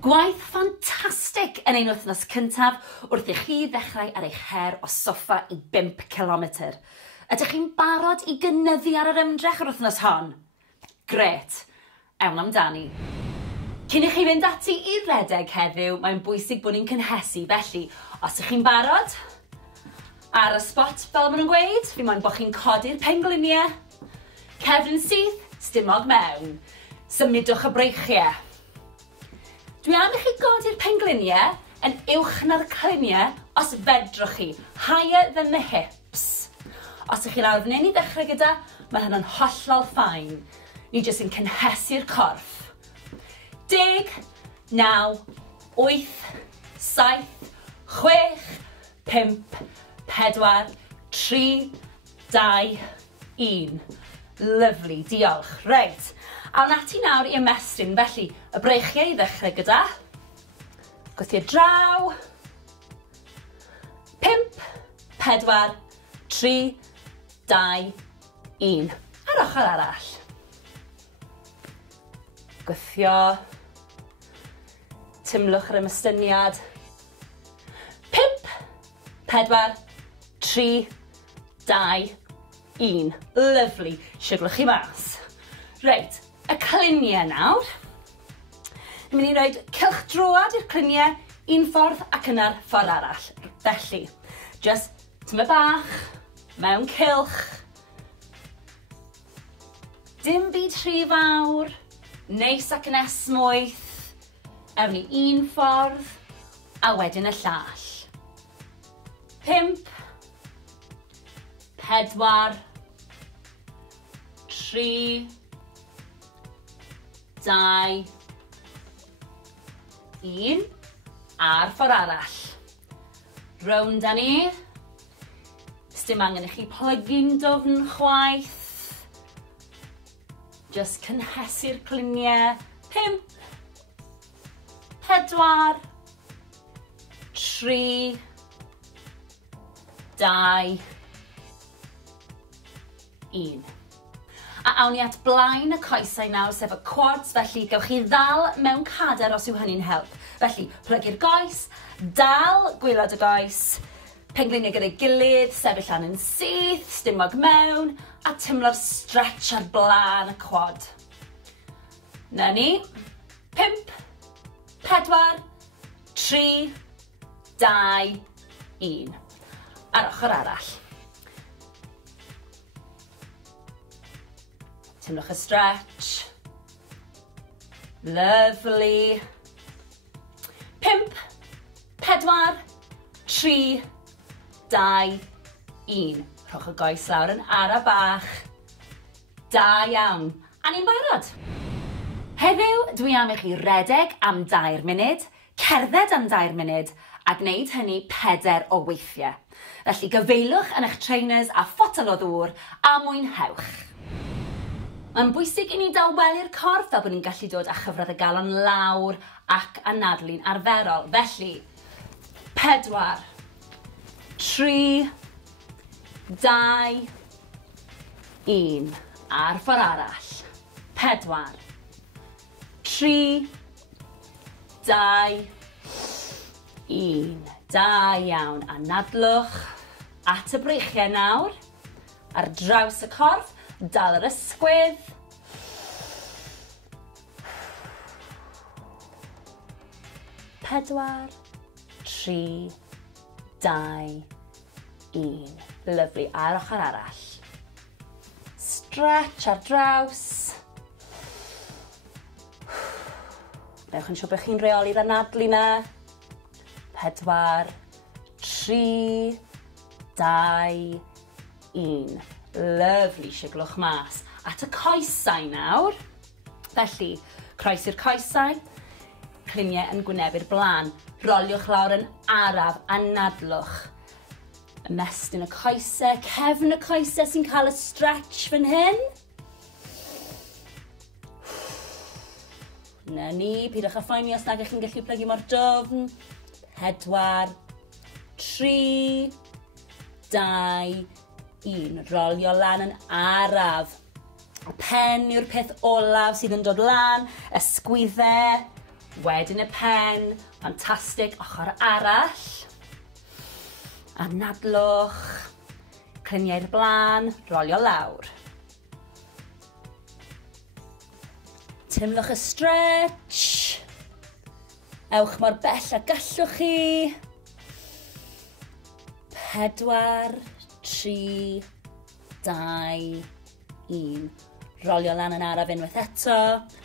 Gwaith ffantastig yn ein wythnos cyntaf wrth i chi ddechrau ar eich her o soffa i 5 km. Ydych chi'n barod i gynyddu ar yr ymdrech yr wythnos hon? Gret, ewn amdani. Cyn i chi fynd ati i redeg heddiw, mae'n bwysig bod ni'n cynhesu, felly os ych chi'n barod, ar y spot fel maen nhw'n gweud, fi moyn bod chi'n codi'r pengliniau, cefn syth, stumog mewn, symudwch y breichiau. Dwi am i chi godi'r pengliniau yn uwch na'r cliniau os fedrwch chi, higher than the hips. Os ych chi lawr fan hyn i ddechrau gyda, mae hynny'n hollol ffain. Ni jyst yn cynhesu'r corff. 10, 9, 8, 7, 6, 5, 4, 3, 2, 1. Lyfli, diolch. Reit. Awn ati nawr i ymestyn, felly y breichiau i ddechrau gyda. Gwythio draw. 5, 4, 3, 2, 1. Ar ochr arall. Gwythio. Tumlwch yr ymystyniad. 5, 4, 3, 2, 1. Lyfli. Siglwch chi mas. Reit. Y cliniau nawr. Ni'n mynd i roed cylchdroad i'r cliniau un ffordd ac yna'r ffordd arall. Felly, just tyma bach, mewn cylch. Dim byd rhy fawr, neis ac yn esmwyth. Ewn ni un ffordd, a wedyn y llall. 5, 4, 3, 2, 1, a'r ffordd arall. Rownd â ni. Sdim angen i chi plygu'n dofn chwaith. Just cynhesu'r cliniau. 5, 4, 3, 2, 1. A awn ni at blaen y coesau nawr, sef y quads, felly gewch chi ddal mewn cader os yw hynny'n help. Felly, plygu'r goes, dal gwylod y goes, pengliniau gyda'i gilydd, sefyll lan yn syth, stumog mewn, a tymlo'r stretch ar blaen y quad. Na ni. 5, 4, 3, 2, 1. Ar ochr arall. Tymlwch y stretch. Lovely. 5, 4, 3, 2, 1. Rhowch y goes lawr yn ara bach. Da iawn. A ni'n barod. Heddiw, dwi am i chi redeg am 2 munud, cerdded am 2 munud, a gwneud hynny 4 o weithiau. Felly gyfeilwch yn eich trainers a ffotel o ddŵr a mwynhewch. Mae'n bwysig i ni daweli'r corff fel bod ni'n gallu dod â chyfradd y galon lawr ac anadlu'n arferol. Felly, 4, 3, 2, 1. A'r ffordd arall. 4, 3, 2, 1. Da iawn. Anadlwch at y breichiau nawr. Ar draws y corff. Dal yr ysgwydd. 4, 3, 2, 1. Lyfli. A'r ochr arall. Stretch ar draws. Newch yn siŵr bod chi'n reoli'r anadlu na. 4, 3, 2, 1. Lyfli, siglwch mas. At y coesau nawr. Felly, croes i'r coesau. Cliniau yn gwynebu'r blaen. Roliwch lawr yn araf, anadlwch. Ymestyn y coesau, cefn y coesau sy'n cael y stretch fan hyn. Na ni, pidwch â phoeni os nag ych chi'n gallu plygu mor dofn. 4, 3, 2, 1. Rolio lan yn araf. Y pen yw'r peth olaf sydd yn dod lan. Ysgwyddau. Wedyn y pen, ffantastig, ochr arall. Anadlwch, cliniau'r blaen, rolio lawr. Timlwch y stretch. Ewch mor bell a gallwch chi. 4, 3, 2, 1. Rolio lan yn araf unwaith eto.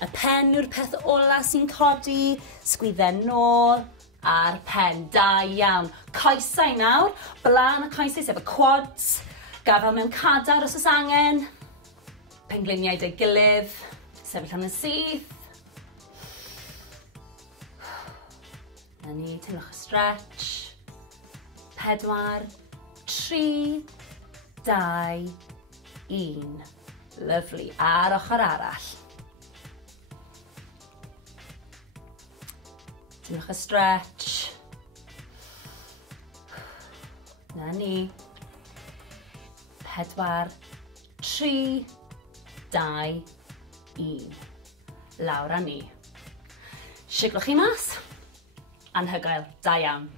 Y pen yw'r peth ola sy'n codi. Sgwydden nôl a'r pen. Da iawn. Coesau nawr. Blaen y coesau sef y quads. Gafel mewn cadar os oes angen. Pengliniau dy gilydd. Sefyll am y syth. Na ni, teimlwch y stretch. 4, 3, 2, 1. Lyfli. Ar ochr arall. Teimlwch y stretch. Na ni. 4, 3, 2, 1. Lawr â ni. Siglwch chi mas. Anhygoel. Da iawn.